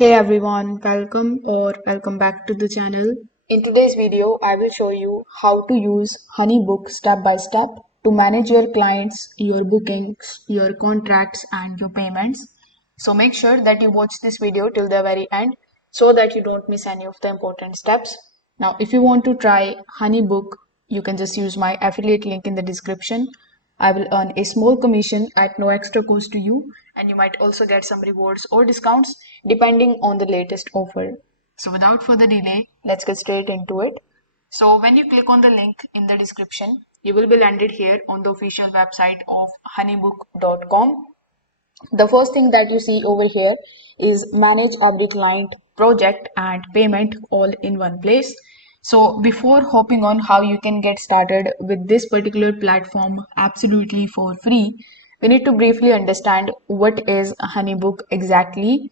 Hey everyone, welcome back to the channel. In today's video, I will show you how to use HoneyBook step by step to manage your clients, your bookings, your contracts, and your payments. So make sure that you watch this video till the very end so that you don't miss any of the important steps. Now, if you want to try HoneyBook, you can just use my affiliate link in the description. I will earn a small commission at no extra cost to you, and you might also get some rewards or discounts depending on the latest offer. So, without further delay, let's get straight into it. So, when you click on the link in the description, you will be landed here on the official website of honeybook.com. The first thing that you see over here is manage every client, project, and payment all in one place. So before hopping on how you can get started with this particular platform absolutely for free, we need to briefly understand what is HoneyBook exactly.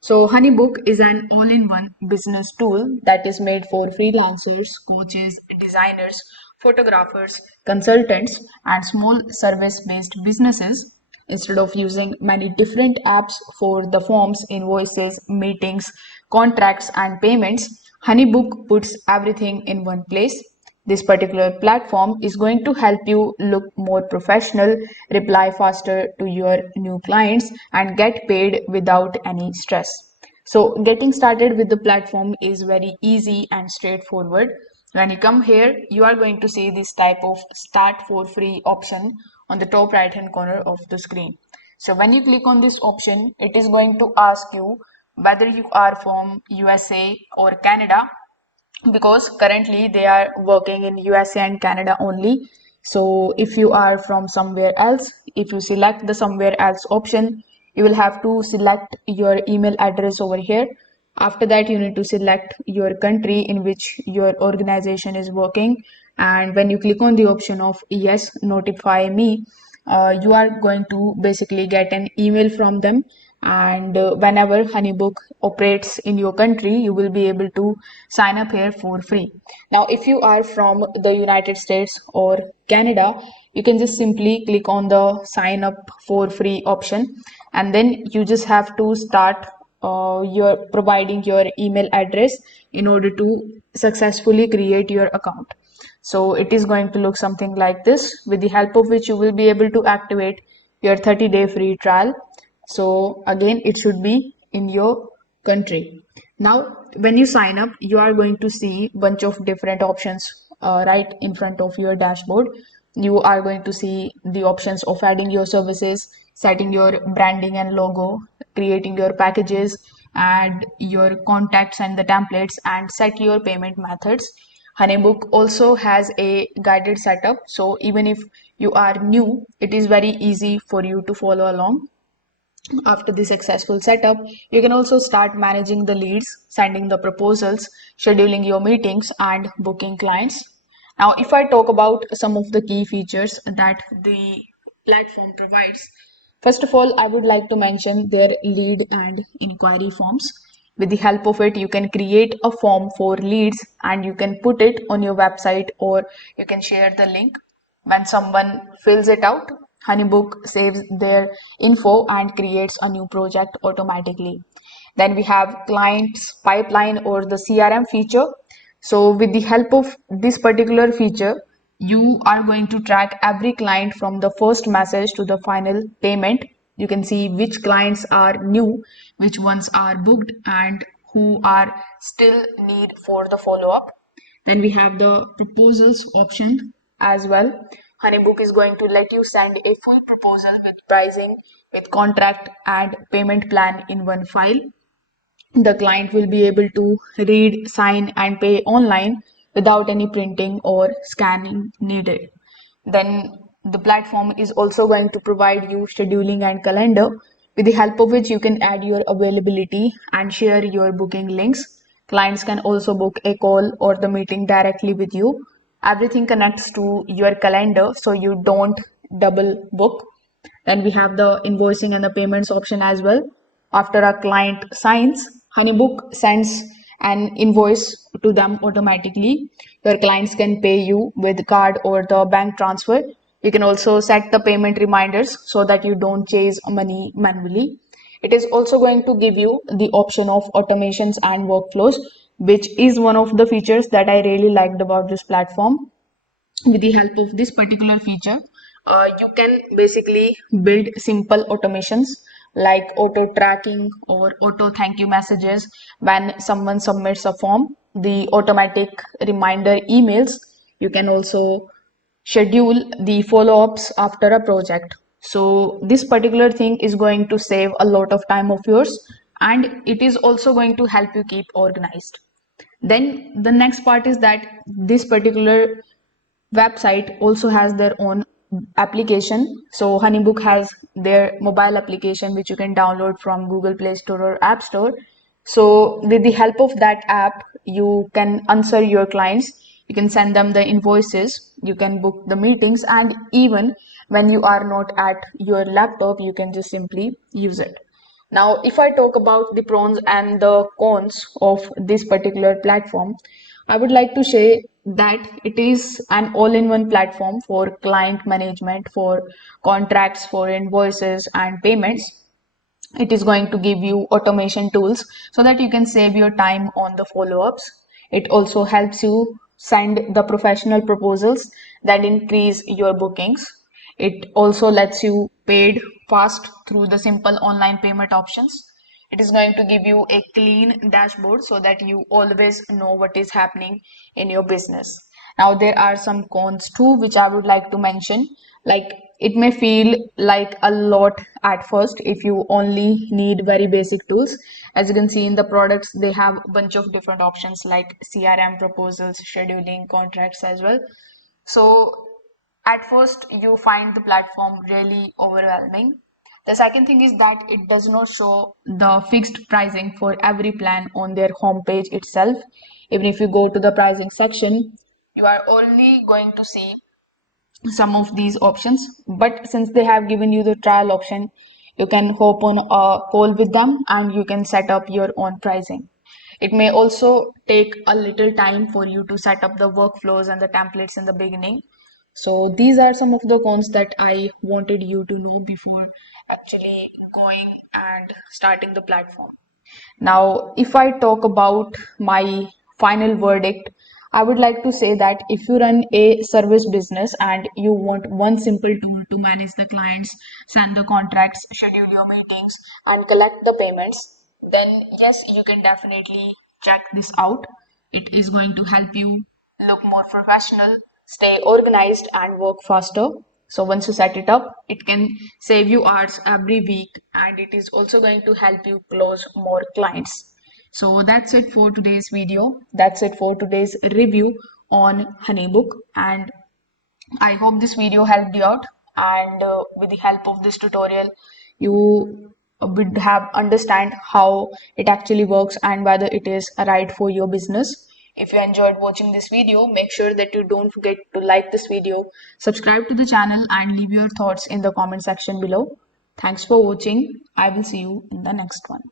So HoneyBook is an all-in-one business tool that is made for freelancers, coaches, designers, photographers, consultants, and small service-based businesses. Instead of using many different apps for the forms, invoices, meetings, contracts, and payments, HoneyBook puts everything in one place. This particular platform is going to help you look more professional, reply faster to your new clients, and get paid without any stress. So, getting started with the platform is very easy and straightforward. When you come here, you are going to see this type of start for free option on the top right hand corner of the screen. So, when you click on this option, it is going to ask you whether you are from USA or Canada, because currently they are working in USA and Canada only. So if you are from somewhere else, if you select the somewhere else option, you will have to select your email address over here. After that, you need to select your country in which your organization is working. And when you click on the option of yes, notify me, you are going to basically get an email from them, and whenever HoneyBook operates in your country, you will be able to sign up here for free. Now if you are from the United States or Canada, you can just simply click on the sign up for free option, and then you just have to start your providing your email address in order to successfully create your account. So it is going to look something like this, with the help of which you will be able to activate your 30-day free trial. So again, it should be in your country. Now, when you sign up, you are going to see bunch of different options right in front of your dashboard. You are going to see the options of adding your services, setting your branding and logo, creating your packages, add your contacts and the templates, and set your payment methods. HoneyBook also has a guided setup, so even if you are new, it is very easy for you to follow along. After the successful setup, you can also start managing the leads, sending the proposals, scheduling your meetings, and booking clients. Now, if I talk about some of the key features that the platform provides, first of all, I would like to mention their lead and inquiry forms. With the help of it, you can create a form for leads and you can put it on your website, or you can share the link. When someone fills it out, HoneyBook saves their info and creates a new project automatically. Then we have clients pipeline, or the CRM feature. So with the help of this particular feature, you are going to track every client from the first message to the final payment. You can see which clients are new, which ones are booked, and who are still need for the follow-up. Then we have the proposals option as well. HoneyBook is going to let you send a full proposal with pricing, with contract and payment plan in one file. The client will be able to read, sign, and pay online without any printing or scanning needed. Then the platform is also going to provide you scheduling and calendar, with the help of which you can add your availability and share your booking links. Clients can also book a call or the meeting directly with you. Everything connects to your calendar so you don't double book. Then we have the invoicing and the payments option as well. After a client signs, HoneyBook sends an invoice to them automatically. Your clients can pay you with card or the bank transfer. You can also set the payment reminders so that you don't chase money manually. It is also going to give you the option of automations and workflows, which is one of the features that I really liked about this platform. With the help of this particular feature, you can basically build simple automations like auto tracking or auto thank you messages when someone submits a form, the automatic reminder emails. You can also schedule the follow-ups after a project. So this particular thing is going to save a lot of time of yours, and it is also going to help you keep organized. Then the next part is that this particular website also has their own application. So HoneyBook has their mobile application which you can download from Google Play Store or App Store. So with the help of that app, you can answer your clients, you can send them the invoices, you can book the meetings, and even when you are not at your laptop, you can just simply use it. Now, if I talk about the pros and the cons of this particular platform, I would like to say that it is an all-in-one platform for client management, for contracts, for invoices and payments. It is going to give you automation tools so that you can save your time on the follow-ups. It also helps you send the professional proposals that increase your bookings. It also lets you paid fast through the simple online payment options. It is going to give you a clean dashboard so that you always know what is happening in your business. Now, there are some cons too, which I would like to mention. Like, it may feel like a lot at first if you only need very basic tools. As you can see in the products, they have a bunch of different options like CRM proposals, scheduling, contracts as well. So at first you find the platform really overwhelming. The second thing is that it does not show the fixed pricing for every plan on their homepage itself. Even if you go to the pricing section, you are only going to see some of these options. But since they have given you the trial option, you can hop on a call with them and you can set up your own pricing. It may also take a little time for you to set up the workflows and the templates in the beginning. So these are some of the cons that I wanted you to know before actually going and starting the platform. Now, if I talk about my final verdict, I would like to say that if you run a service business and you want one simple tool to manage the clients, send the contracts, schedule your meetings, and collect the payments, then yes, you can definitely check this out. It is going to help you look more professional, stay organized, and work faster. So once you set it up, it can save you hours every week, and it is also going to help you close more clients. So that's it for today's video. That's it for today's review on HoneyBook. And I hope this video helped you out, and with the help of this tutorial, you would have understand how it actually works and whether it is right for your business. If you enjoyed watching this video, make sure that you don't forget to like this video, subscribe to the channel, and leave your thoughts in the comment section below. Thanks for watching. I will see you in the next one.